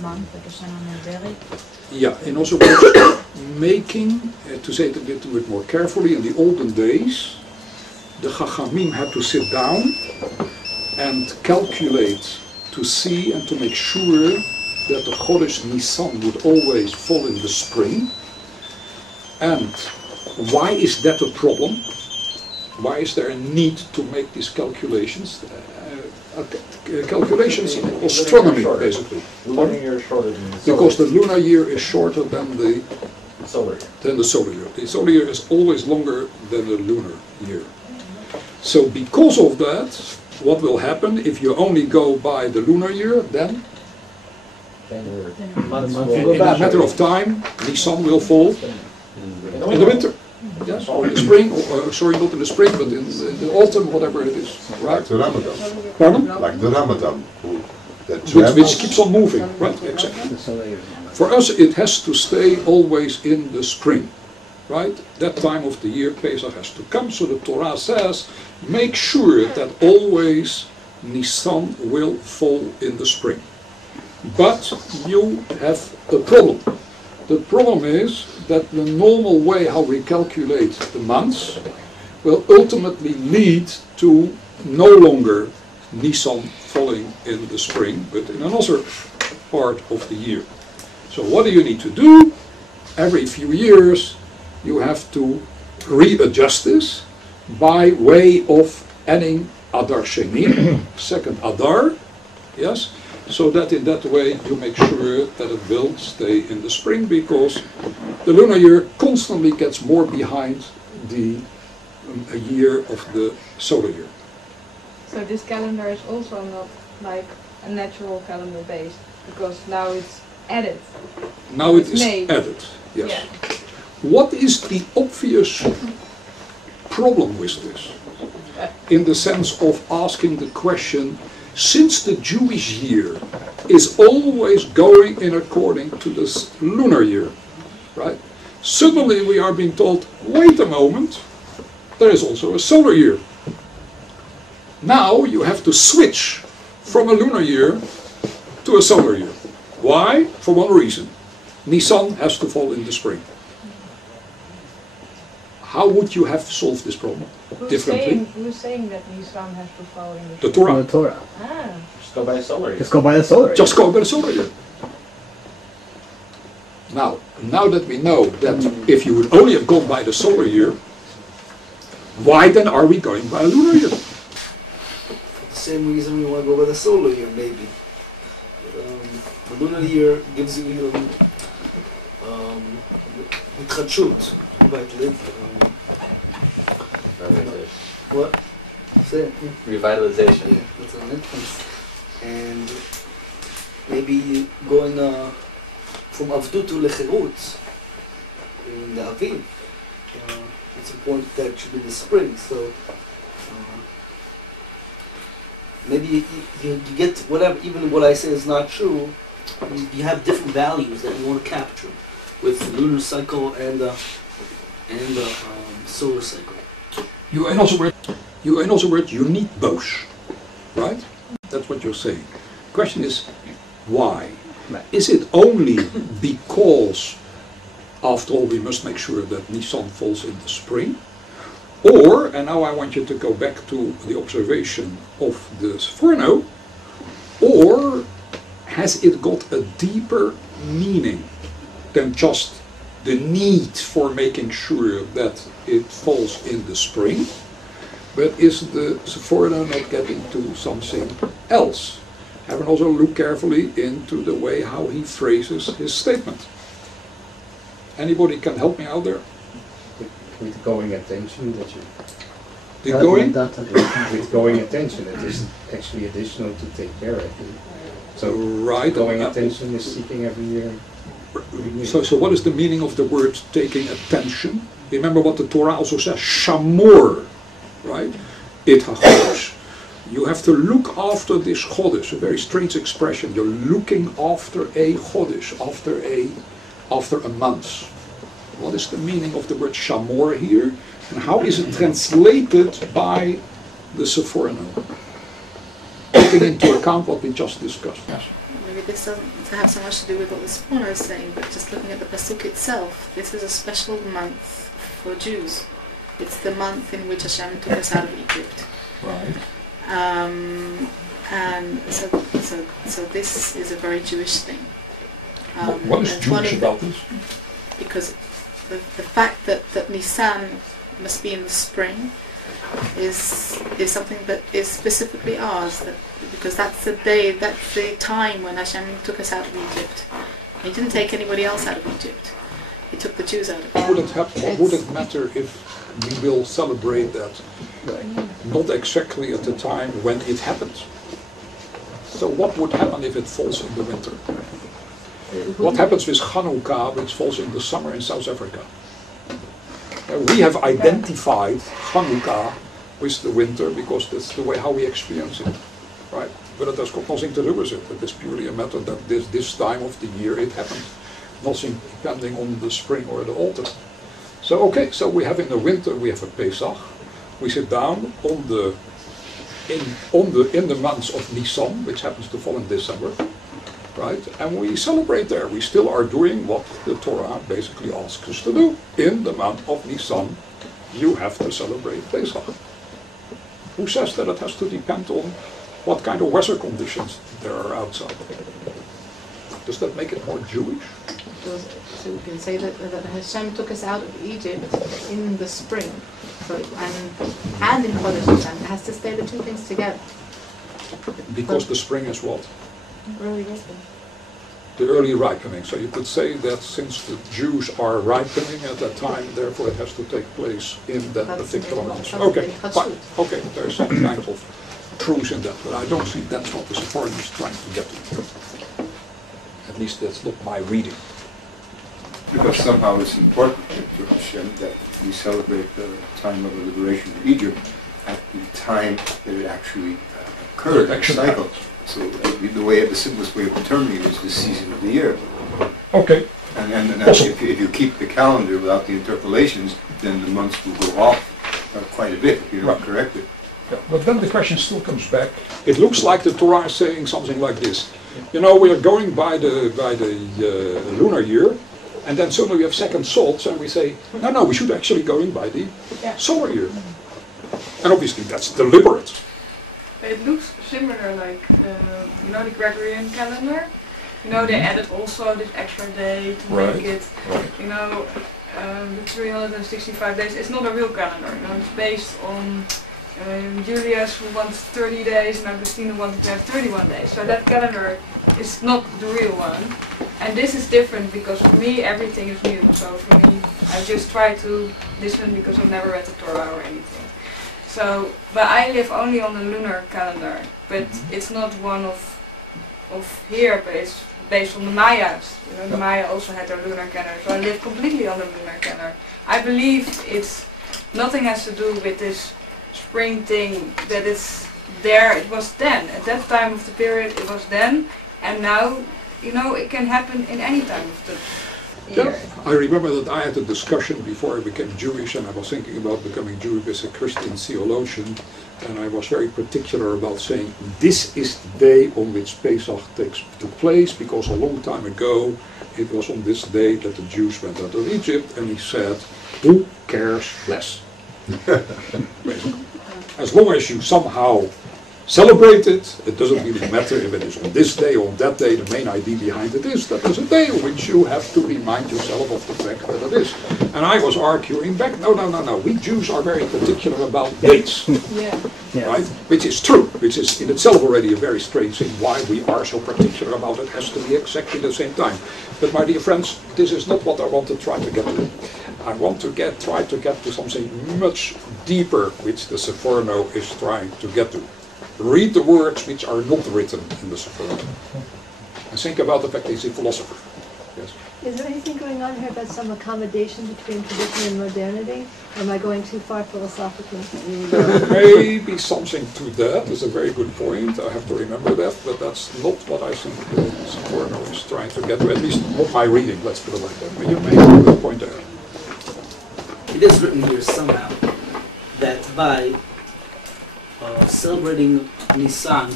month, dat is aan het werk. Yeah, and also words making, to say it a little bit more carefully, in the olden days, the Chachamim had to sit down and calculate to see and to make sure that the Chodesh Nisan would always fall in the spring. And why is that a problem? Why is there a need to make these calculations? Calculations in astronomy, basically. The lunar year is shorter than the solar Because the lunar year is shorter than the solar year. The solar year. The solar year is always longer than the lunar year. So because of that, what will happen if you only go by the lunar year, then Then your Then months your will in a matter of time, the sun will fall in the winter. Yes, or in the spring, or sorry, not in the spring, but in the autumn, whatever it is. Right? Like the Ramadan. Pardon? Like the Ramadan. That Which travels. keeps on moving, right? Exactly. For us, it has to stay always in the spring, right? That time of the year, Pesach has to come. So the Torah says, make sure that always Nisan will fall in the spring. But you have a problem. The problem is that the normal way how we calculate the months will ultimately lead to no longer Nisan falling in the spring, but in another part of the year. So what do you need to do? Every few years you have to readjust this by way of adding Adar Sheni, second Adar, yes, so that in that way you make sure that it will stay in the spring, because the lunar year constantly gets more behind the a year of the solar year. So this calendar is also not like a natural calendar based, because now it's added. Now it is May. added, yes. Yeah. What is the obvious problem with this? In the sense of asking the question, since the Jewish year is always going in according to this lunar year, right? Suddenly we are being told, wait a moment, there is also a solar year. Now you have to switch from a lunar year to a solar year. Why? For one reason. Nisan has to fall in the spring. How would you have solved this problem differently? Who's saying that Nisan has to fall in The the Torah. The Torah. Ah. Just go by the solar year. Just go by the solar. Just go by the solar year. Now that we know that if you would only have gone by the solar year, why then are we going by a lunar year? For the same reason we want to go by the solar year, maybe. The lunar year gives you התחדשות, what? Say it. Revitalization. Yeah, that's on it. And maybe going from Avdut to Lecherut in the Aviv. It's important that it should be in the spring, so maybe you get whatever, even what I say is not true, you have different values that you want to capture with the lunar cycle and the solar cycle. You in other words, you need both, right? That's what you're saying. The question is, why? Is it only because, after all, we must make sure that Nisan falls in the spring? Or, and now I want you to go back to the observation of the Sforno, or has it got a deeper meaning than just the need for making sure that it falls in the spring? But is the Sforno not getting to something else? Have and also look carefully into the way how he phrases his statement. Anybody can help me out there? With going attention that you... The going? With going attention, it is actually additional to take care of it. So right. Going attention is seeking every year. So what is the meaning of the word taking attention? Remember what the Torah also says, shamor, right? It hachodesh. You have to look after this chodesh, a very strange expression. You're looking after a chodesh, after a month. What is the meaning of the word shamor here? And how is it translated by the Sforno? taking into account what we just discussed. Yes. Maybe this doesn't have so much to do with what the Sforno is saying, but just looking at the pasuk itself, this is a special month for Jews. It's the month in which Hashem took us out of Egypt. Right. And so this is a very Jewish thing. What is and Jewish about this? Because the fact that Nisan must be in the spring is something that is specifically ours, because that's the day, that's the time when Hashem took us out of Egypt. He didn't take anybody else out of Egypt. He took the Jews out of Egypt. What would it matter if we will celebrate that not exactly at the time when it happens? So what would happen if it falls in the winter? What happens with Hanukkah, which falls in the summer in South Africa? We have identified Hanukkah with the winter because that's the way how we experience it, right? But it has got nothing to do with it. It is purely a matter that this time of the year it happens. Nothing depending on the spring or the autumn. So okay, so we have in the winter we have a Pesach. We sit down in the months of Nisan, which happens to fall in December, right? And we celebrate there. We still are doing what the Torah basically asks us to do. In the month of Nisan, you have to celebrate Pesach. Who says that it has to depend on what kind of weather conditions there are outside? Does that make it more Jewish? So we can say that Hashem took us out of Egypt in the spring. So, and in Chodesh Nisan, it has to stay the two things together. Because the spring is what? Early ripening. The early ripening. So you could say that since the Jews are ripening at that time, therefore it has to take place in that particular month. Okay, fine. Okay, there's some kind of truth in that, but I don't think that's what the Sforno is trying to get to. At least that's not my reading. Because somehow it's important to Hashem that we celebrate the time of the liberation of Egypt at the time that it actually occurred, the cycle. So the way, the simplest way of determining it is the season of the year. Okay. And if you keep the calendar without the interpolations, then the months will go off quite a bit if you don't correct it. Yeah, but then the question still comes back. It looks like the Torah is saying something like this. You know, we are going by the lunar year, and then suddenly we have second thoughts, and we say, no, we should actually go in by the solar year. And obviously that's deliberate. It looks similar, like you know, the Gregorian calendar. You know, they added also this extra day to make it. Right. You know, the 365 days. It's not a real calendar. You know, it's based on Julius, who wants 30 days, and Augustine, who wanted to have 31 days. So that calendar is not the real one. And this is different because for me everything is new. So for me, I just try to listen because I've never read the Torah or anything. So, but I live only on the lunar calendar, but it's not one of here, but it's based on the Mayas. You know, the Maya also had their lunar calendar, so I live completely on the lunar calendar. I believe it's nothing has to do with this spring thing, that it's there, it was then. At that time of the period, it was then, and now, you know, it can happen in any time of the year. Yeah. I remember that I had a discussion before I became Jewish, and I was thinking about becoming Jewish as a Christian theologian, and I was very particular about saying this is the day on which Pesach took place, because a long time ago it was on this day that the Jews went out of Egypt, and he said, who cares less? Basically. As long as you somehow celebrate it, it doesn't really matter if it is on this day or on that day. The main idea behind it is that there's a day on which you have to remind yourself of the fact that it is. And I was arguing back, no, we Jews are very particular about dates, right? Which is true, which is in itself already a very strange thing. Why we are so particular about it has to be exactly the same time. But my dear friends, this is not what I want to try to get to. I want to try to get to something much deeper, which the Sforno is trying to get to. Read the words which are not written in the Sforno. And think about the fact that he's a philosopher. Yes. Is there anything going on here about some accommodation between tradition and modernity? Or am I going too far philosophically? There may be something to that. It's a very good point. I have to remember that, but that's not what I think the Sforno is trying to get to. At least not my reading, let's put it like that. But you may have a good point there. It is written here somehow that by celebrating Nisan